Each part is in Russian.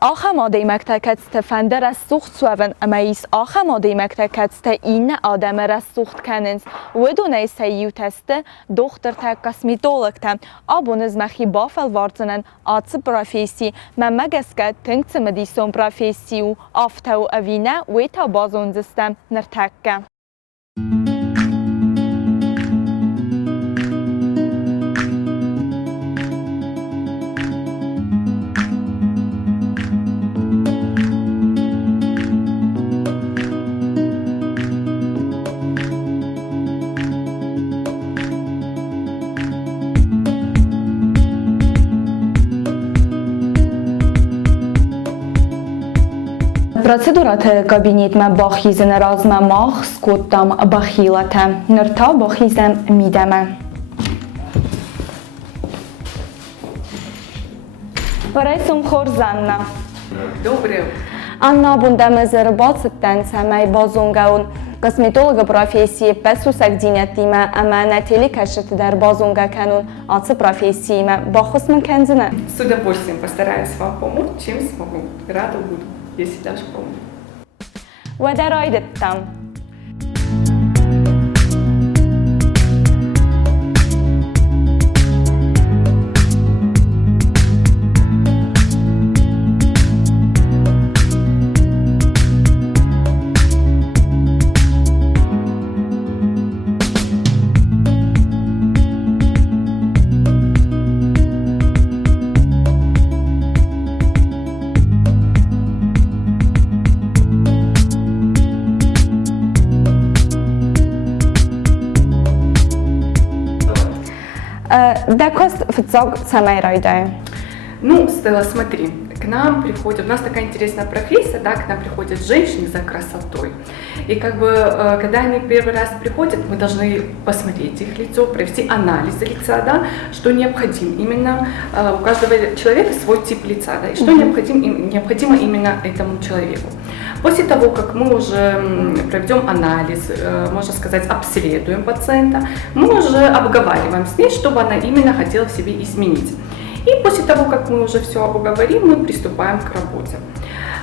ağam deyməkdə fəndə rəsuxt süvən əməyis ağam deyməkdə inə adəmə rəsuxt kənins vədunəy səyyütəstə doktor къухы abunuz məxi bafəl varcının atsı profesi məməgəskə tüngçimə son profesi u aftəu əvinə və bazonzistəm nərtəkkə. Процедурата кабинетме бахизен размамах скоттам бахилата. Нырта бахизем мидеме. Парайсум хорзанна. Доброе. Анна бундаме зарабатывать самой базунгаун косметолога профессии песусак динятиме, ама на телекашет дар базунга канун атсы профессиями бахусман кензине. С удовольствием постараюсь вам помочь, чем смогу. Рада буду, если даже помню. Вадарайдеттам. Дакос фцог самой райдаю. Ну, Стелла, смотри, к нам приходят, у нас такая интересная профессия, да, к нам приходят женщины за красотой. И как бы, когда они первый раз приходят, мы должны посмотреть их лицо, провести анализ лица, да, что необходимо. Именно у каждого человека свой тип лица, да, и что необходимо именно этому человеку. После того, как мы уже проведем анализ, можно сказать, обследуем пациента, мы уже обговариваем с ней, что бы она именно хотела в себе изменить. И после того, как мы уже все обговорим, мы приступаем к работе.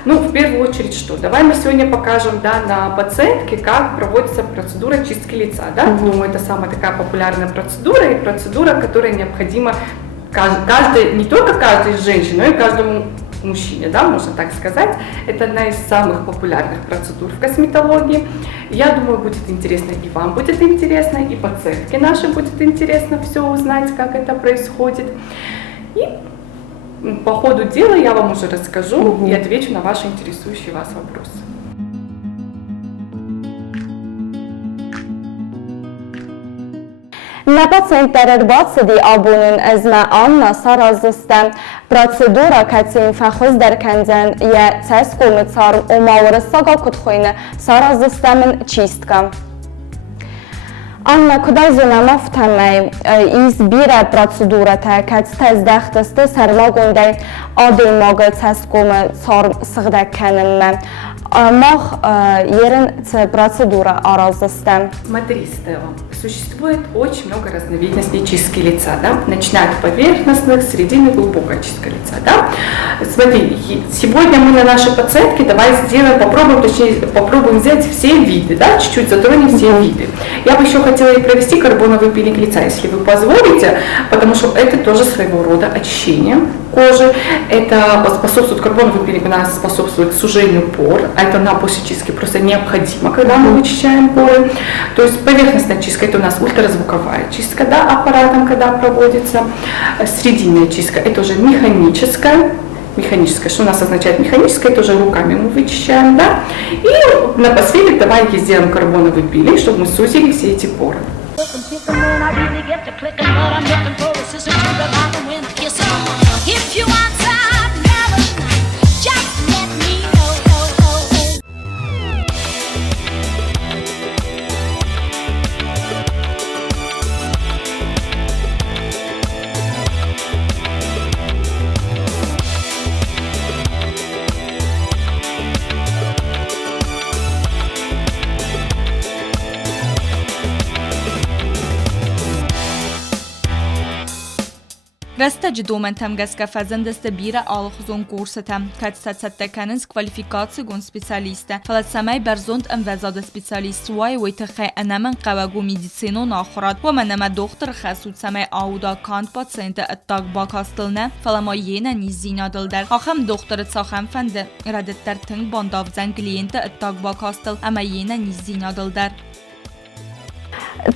Ну, в первую очередь, что? Давай мы сегодня покажем, да, на пациентке, как проводится процедура чистки лица. Да? Думаю, это самая такая популярная процедура, и процедура, которая необходима каждой, не только каждой женщине, но и каждому мужчине, да, можно так сказать. Это одна из самых популярных процедур в косметологии. Я думаю, будет интересно и вам будет интересно, и пациентке нашей будет интересно все узнать, как это происходит. И по ходу дела я вам уже расскажу и отвечу на ваши интересующие вас вопросы. На пациенттеред бацди абунун эзме Анна саразыстан процедура кацин фахуз деркензен я цескумы царм умауры сага кутхойны саразыстамын чистка. Анна, куда зунамов тамай избира процедурата, кацтез дахтасты сармагундай адын мага цескумы царм сагдаккенімме. Мах ерен процедура аразыстан. Смотри, Стелла, существует очень много разновидностей чистки лица, да? Начиная от поверхностных, срединной, глубокой чистки лица, да? Смотри, сегодня мы на нашей пациентке давай сделаем, попробуем взять все виды, да? Чуть-чуть затронем все виды. Я бы еще хотела и провести карбоновый пилинг лица, если вы позволите, потому что это тоже своего рода очищение кожи. Это способствует, карбоновый пилинг у нас способствует сужению пор, а это нам после чистки просто необходимо, когда мы вычищаем поры. То есть поверхностная чистка, это у нас ультразвуковая чистка, да, аппаратом, когда проводится. Срединная чистка, это уже механическая. Механическая, что у нас означает механическая, это уже руками мы вычищаем, да. И напоследок давай сделаем карбоновый пилинг, чтобы мы сузили все эти поры. Rastacı domentem gaska fazendeste bira alxuzon kursetem kat satsattakanens kvalifikatsigon specialiste falat samay berzond envezade specialist way waytxay anaman qawagu medicino naxrat و منما دختر خسود سمای آودا کانت پاتسنت اتاق باکاستلنه فلما یه نیزینا دل در آخم دختر ساخم فنده ردت در تنگ بانداف زن کلینت اتاق باکاستل اما یه نیزینا دل در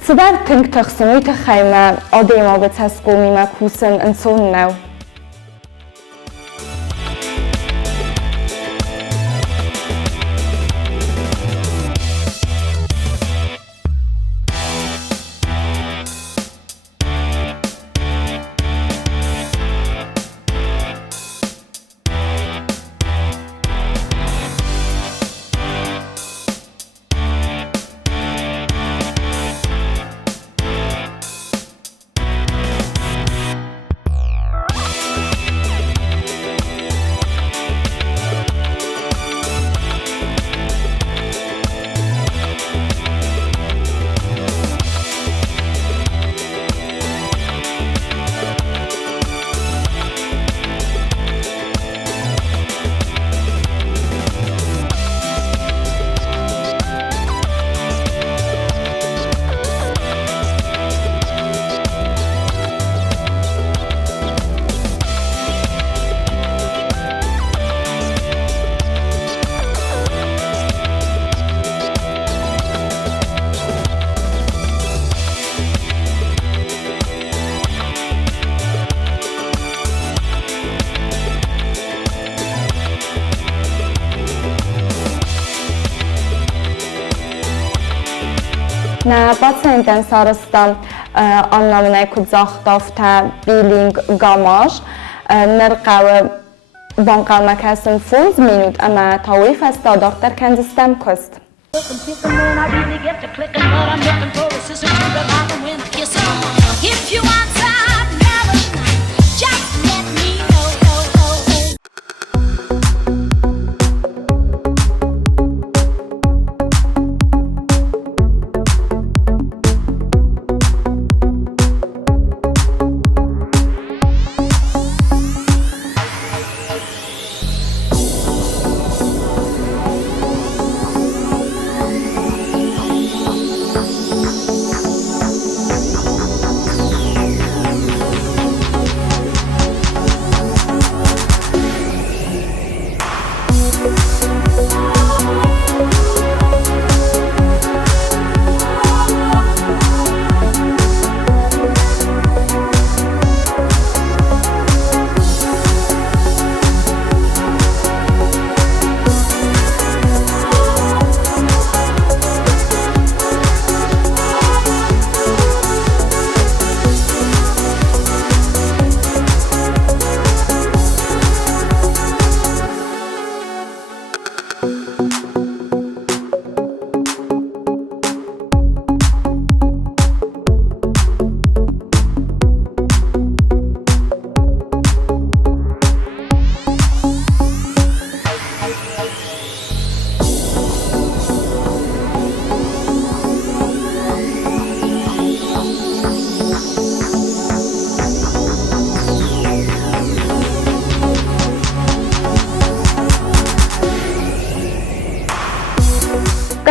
صدر تنگ تخصنوی تخیمه آدیما به تسکومی مکوسن انسون نو نه پاتسنتن سارستان anlamına kucaqdafta biling qamaş nərqəvi banqalməkəsin 5 minut əmə tavif əstadaqdır kəndistem kost.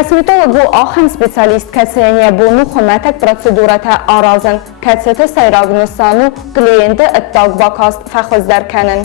Косметолог bu axın spesialist kəsəniyə bunu xümətek prosedurata arazın kəsətə sayrağınısanı kliyenti ıttaq bakast fəxözlərkənin.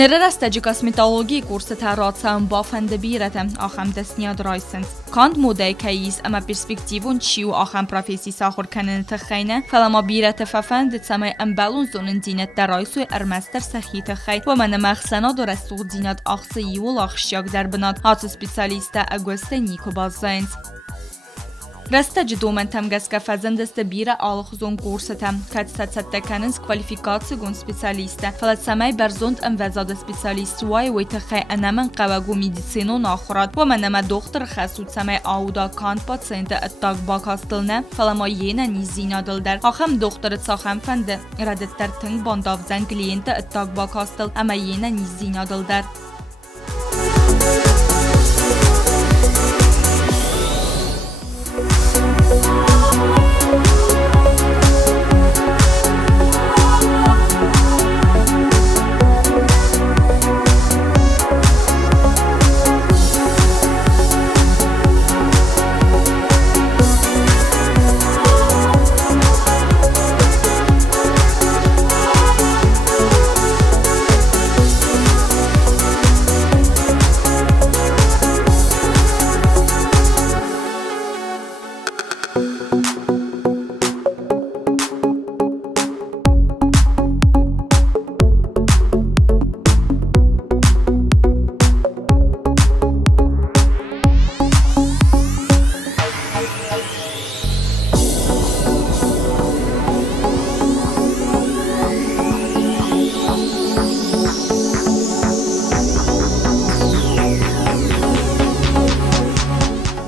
Nererastacı kosmetologi kursu tərratsan bafəndə birətəm axam dəsniyad raysınız. Kand modəy kəyis əmə perspektivun çiu axam profesi saxur kənini təxəynə fəlama birətə fəfənd səməy əmbəlun zonun dinət dəraysu ərməstər səxi təxəy və mənə məxsənad rəstuq dinət axsı yivul axşyak dərbinat hatı spesialistə əgöstə Niko Bazzaynz. Rastacı domentem gaska fazendeste bira alxuzon kursetem kat satsattakanens kvalifikatsigon specialiste falat samay berzond envezade specialist way waytxay anaman qawagu medicino naxrat و منما دختر خسود سمای آودا کانت پاتسنت اتاق باکاستلنه فلما یه نیزینا دل در آخم دختر ساخم فنده ردت در تنگ بانداف زن کلینت اتاق باکاستل اما یه نیزینا دل در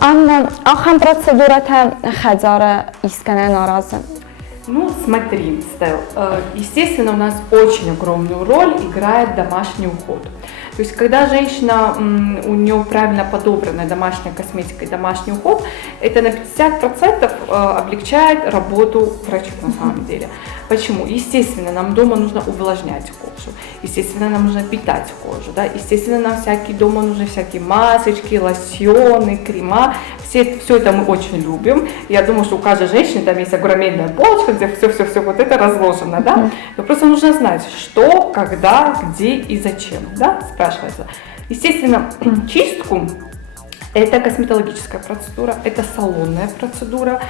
Анна, ахам процедура-то хазара искана наразы. Ну, смотри, Стелл, естественно, у нас очень огромную роль играет домашний уход. То есть, когда женщина, у нее правильно подобранная домашняя косметика и домашний уход, это на 50% облегчает работу врачу на самом деле. Почему? Естественно, нам дома нужно увлажнять кожу, естественно, нам нужно питать кожу, да? Естественно, нам дома нужны всякие масочки, лосьоны, крема. Все это мы очень любим. Я думаю, что у каждой женщины там есть огроменная полочка, где все вот это разложено, да? Но просто нужно знать, что, когда, где и зачем, да? Спрашивается. Естественно, чистку — это косметологическая процедура, это салонная процедура,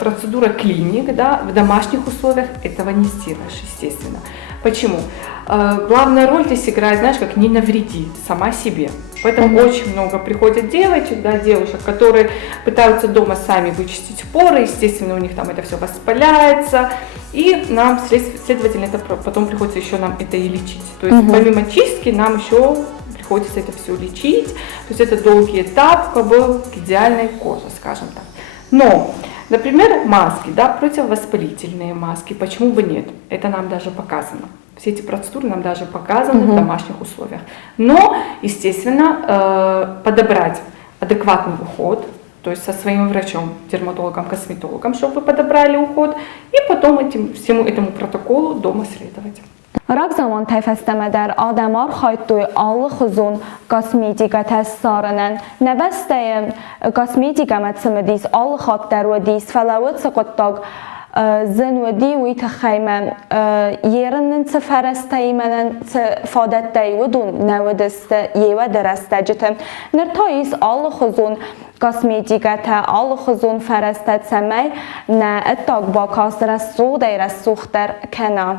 процедура клиник, да? В домашних условиях этого не сделаешь, естественно. Почему? Главная роль здесь играет, знаешь, как не навреди сама себе. Поэтому очень много приходят девочек, да, девушек, которые пытаются дома сами вычистить поры, естественно, у них там это все воспаляется, и нам, следовательно, это потом приходится еще нам это и лечить. То есть помимо чистки нам еще приходится это все лечить, то есть это долгий этап как бы к идеальной коже, скажем так. Но, например, маски, да, противовоспалительные маски, почему бы нет? Это нам даже показано. Все эти процедуры нам даже показаны в домашних условиях. Но, естественно, подобрать адекватный уход, то есть со своим врачом, дерматологом, косметологом, чтобы вы подобрали уход, и потом всему этому протоколу дома следовать. Рак zaman tayfəstəmədər adamlar xaytduy allıq uzun kosmetika təssarının nəbəstəyim kosmetika mətsimidiz allıq adlar və diz fələvət sıqıttaq زن ودي ويتخيمن يرنن تفرستيمن تفادتي ودون نودست يودرستجتم نرتايس all خزون كosmetika تا all خزون فرستت سمي نا اتاق با کاسر السوق دير السوق در کنار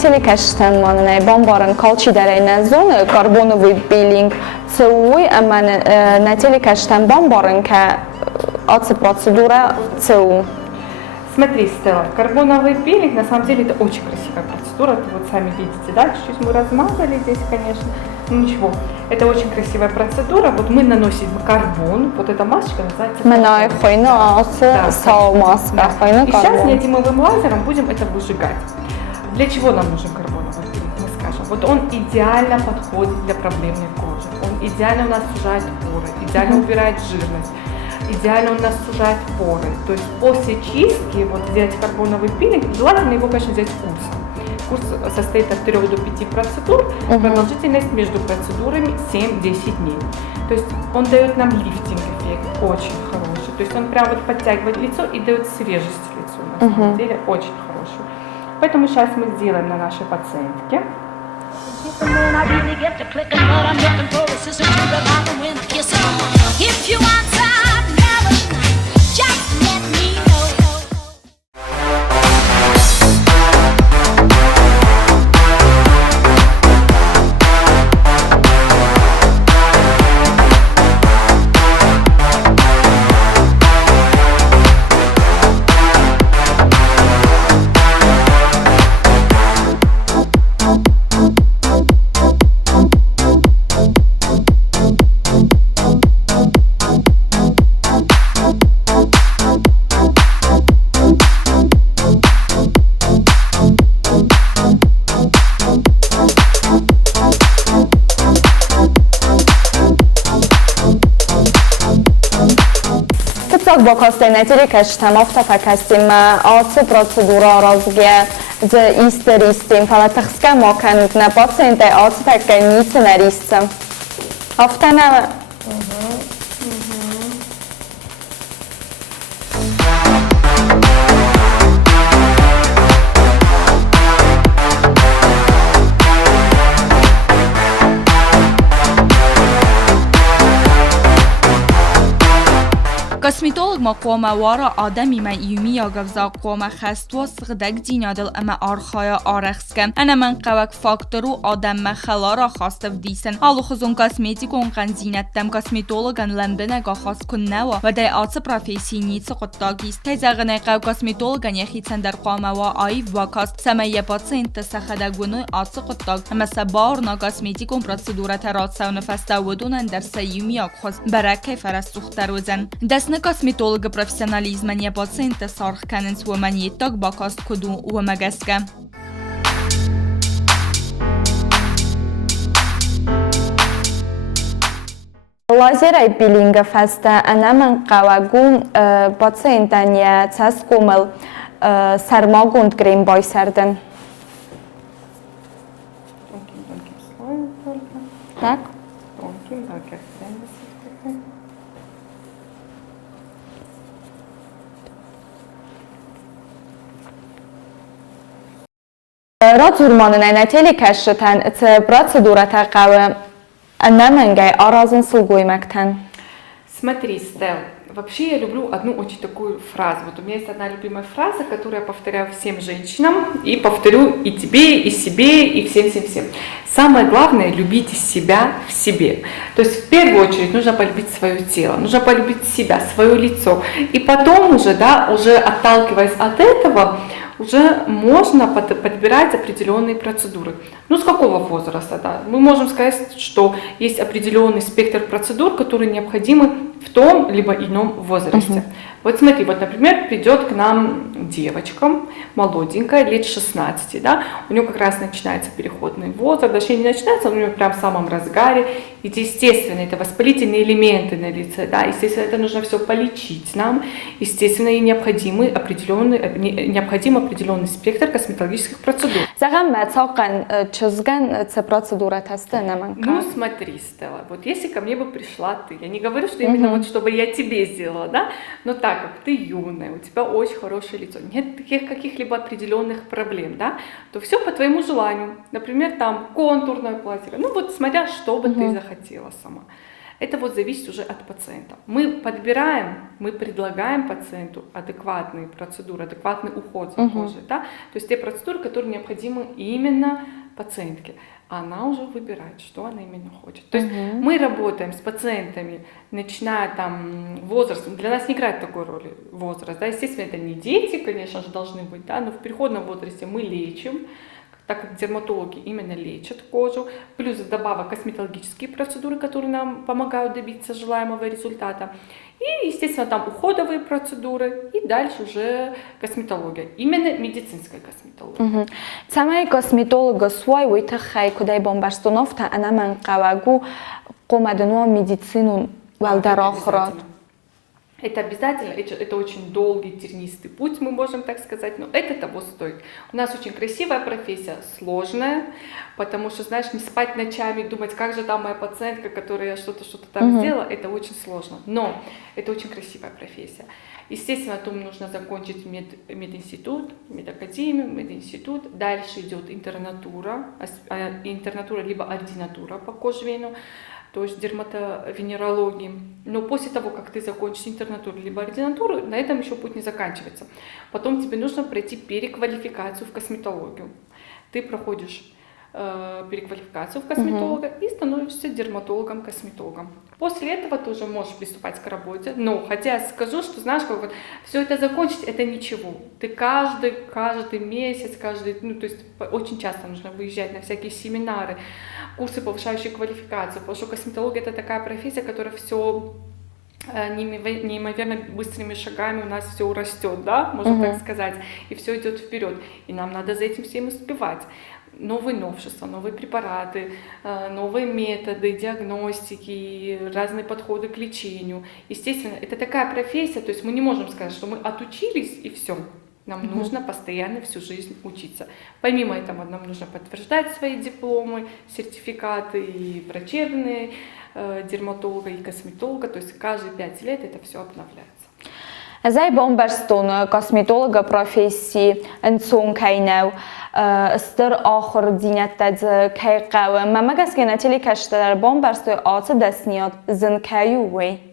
телекаштан манай бомбаран колчи дарайна зоны карбоновый пилинг цуй аман на телекаштан бомбаран ка отца процедура цу. Смотри, Стелла, карбоновый пилинг, на самом деле, это очень красивая процедура. Вот сами видите, да, чуть-чуть мы размазали здесь, конечно. Ну ничего, это очень красивая процедура. Вот мы наносим карбон, вот эта масочка называется карбон. И сейчас неодимовым лазером будем это выжигать. Для чего нам нужен карбоновый пилинг, мы скажем. Вот он идеально подходит для проблемной кожи. Он идеально у нас сужает поры, идеально убирает жирность. Идеально у нас сужает поры. То есть после чистки вот взять карбоновый пилинг, желательно его, конечно, взять курсом. Курс состоит от 3 до 5 процедур, продолжительность между процедурами 7-10 дней. То есть он дает нам лифтинг-эффект, очень хороший. То есть он прям вот подтягивает лицо и дает свежесть лицу, на самом деле, очень хороший. Поэтому сейчас мы сделаем на нашей пациентке. Бокостейна телекаштам автофакастим алцы процедура разге з истеристим фалатахска моканут на пациенте алцы такая ница на рисца. Автонава. Косметолог макома вара آدمی من یومی یا گفزا قوم خستوا صدق دینادل اما آرخای آرخسکن انا من قوک فاکتورو آدم خلارا خواست دیسن آلو خزون کاسمیتیکون قن زینتم کاسمیتولوگن لندن گاخاس کن نوا و دی آتس پروفسی نیتس قطاگیست تیزاغنه قو کاسمیتولوگن یخیتن در قوم و آیف واکاست سمیه پاتسینت سخدگونو آتس قطاگ اما سبارنا کاسمیتیکون پروسیدورت راتسا و نفستا ودونن در سیومی آکخوز برکه فرستوختر وزن دسن کاسمیتولوگ профессионализма не пациента сарх каненс و منی تاک باکاست کدو و مگسکه. لازر پیلینگ فست انا من قواگون پاتسینتانیا تسکومل سرماگوند کریم بای سردن. Так? Разурманын на телекаштан это процедура такая, она мангай аразын сулгоймактан. Смотри, Стелл, вообще я люблю одну очень такую фразу. Вот у меня есть одна любимая фраза, которую я повторяю всем женщинам, и повторю и тебе, и себе, и всем-всем-всем. Самое главное – любите себя в себе. То есть в первую очередь нужно полюбить свое тело, нужно полюбить себя, свое лицо. И потом уже, да, уже отталкиваясь от этого, уже можно подбирать определенные процедуры. Ну, с какого возраста? Да? Мы можем сказать, что есть определенный спектр процедур, которые необходимы в том либо ином возрасте. Вот смотри, вот, например, придет к нам девочка, молоденькая, лет 16, да, у нее как раз начинается переходный возраст, точнее не начинается, он у нее прям в самом разгаре, ведь естественно это воспалительные элементы на лице, да, естественно это нужно все полечить нам, естественно и необходим определенный спектр косметологических процедур. Ну смотри, Стелла, вот если ко мне бы пришла ты, я не говорю, что именно вот чтобы я тебе сделала, да, но так как ты юная, у тебя очень хорошее лицо, нет таких каких-либо определенных проблем, да, то все по твоему желанию. Например, там контурная пластика, ну вот смотря, что бы ты захотела сама. Это вот зависит уже от пациента. Мы подбираем, мы предлагаем пациенту адекватные процедуры, адекватный уход за кожей, да? То есть те процедуры, которые необходимы именно пациентке. Она уже выбирает, что она именно хочет. То есть мы работаем с пациентами, начиная там возраст, для нас не играет такой роли возраст, да? Естественно, это не дети, конечно же, должны быть, да? Но в переходном возрасте мы лечим, так как дерматологи именно лечат кожу, плюс добавок косметологические процедуры, которые нам помогают добиться желаемого результата, и, естественно, там уходовые процедуры, и дальше уже косметология, именно медицинская косметология. Самая косметолога свой уйтахай, куда и бомбарстоновта, она манкавагу комадну медицину валдарохрот. Это обязательно, это очень долгий, тернистый путь, мы можем так сказать, но это того стоит. У нас очень красивая профессия, сложная, потому что, знаешь, не спать ночами, думать, как же там моя пациентка, которая что-то там сделала, это очень сложно, но это очень красивая профессия. Естественно, там нужно закончить мединститут, медакадемию, мединститут, дальше идет интернатура либо ординатура по кожвену, то есть дерматовенерологии. Но после того, как ты закончишь интернатуру либо ординатуру, на этом еще путь не заканчивается. Потом тебе нужно пройти переквалификацию в косметологию. Ты проходишь переквалификацию в косметолога и становишься дерматологом-косметологом. После этого ты уже можешь приступать к работе. Но хотя я скажу, что знаешь, как вот все это закончить, это ничего. Ты каждый месяц, то есть очень часто нужно выезжать на всякие семинары, курсы, повышающие квалификацию, потому что косметология — это такая профессия, которая все неимоверно быстрыми шагами у нас все растет, да, можно так сказать, и все идет вперед, и нам надо за этим всем успевать. Новые новшества, новые препараты, новые методы диагностики, разные подходы к лечению. Естественно, это такая профессия, то есть мы не можем сказать, что мы отучились и все. Нам нужно постоянно всю жизнь учиться. Помимо этого, нам нужно подтверждать свои дипломы, сертификаты и врачебные, дерматолога и косметолога, то есть каждые 5 лет это все обновляется. Зай бомбарстон косметолога профессии энцункайнау стер ахор динятад кайқау мамагас генатили каштар бомбарстой аты дасният зинкаювей.